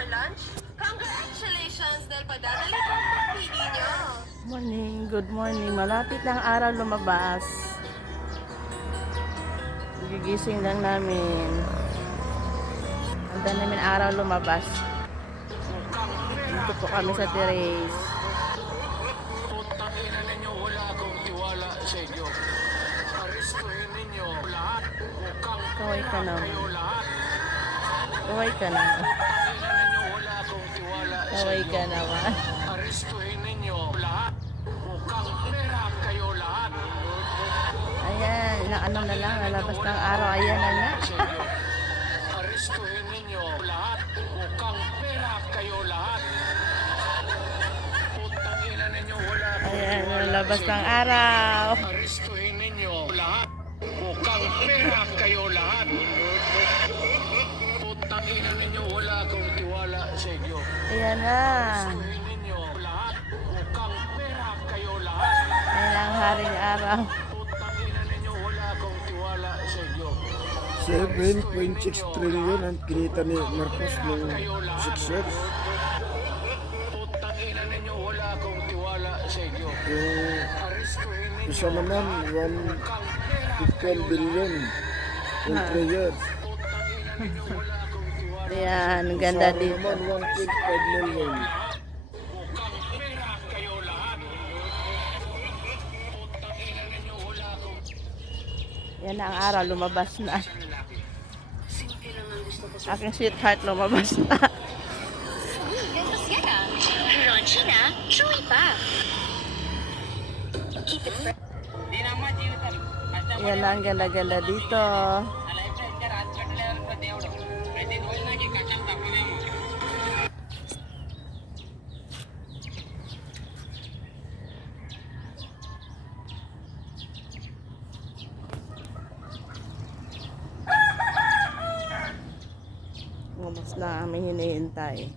for lunch? Congratulations dahil padadali ko ang pagpili nyo. Morning, good morning. Malapit ng araw lumabas. Gigising lang namin. Handa namin araw lumabas. Dito po kami sa terrace. Putang ina ninyo, wala akong tiwala sa inyo. Aristuhin ninyo lahat. Mukhang Kaway ka naman. kayo lahat. Kaway ka naman. Putang ina ninyo, wala akong tiwala sa Kaway inyo. ka naman. Aristuhin ninyo lahat. Mukhang pera kayo lahat. Ayan, inaano na lang. Lalabas ng araw. Ayan na nga. Sa inyo. Aristuhin ninyo lahat. Mukhang pera kayo lahat. Putang ina ninyo, wala akong Ayan, tiwala lalabas sa ng inyo. araw. Aristuhin ninyo lahat. Mukhang pera kayo lahat. Putang ina ninyo, wala akong tiwala sa inyo. Ayan na. Aristuhin ninyo lahat. Mukhang pera kayo lahat. Ayan ang haring araw. Putang ina ninyo, wala akong tiwala sa inyo. 7.6 trillion ang kinita ni Marcos ng 6 years. Putang ina ninyo, wala akong tiwala sa inyo. Yung Aristuhin ninyo isa naman, mukhang pera 112 billion in 3 years. Putang ina ninyo, wala akong tiwala. Ayan, ang ganda Isa dito. naman, 1.5 million. Mukhang pera kayo lahat. Putang ina ninyo, wala akong Yan na ang araw, lumabas na. Aking sweetheart lumabas na. Gantos yan ah. Raunchy na, chewy pa. Keep it fresh. Yan na ang ganda-ganda dito. Lumabas na kami hinihintay.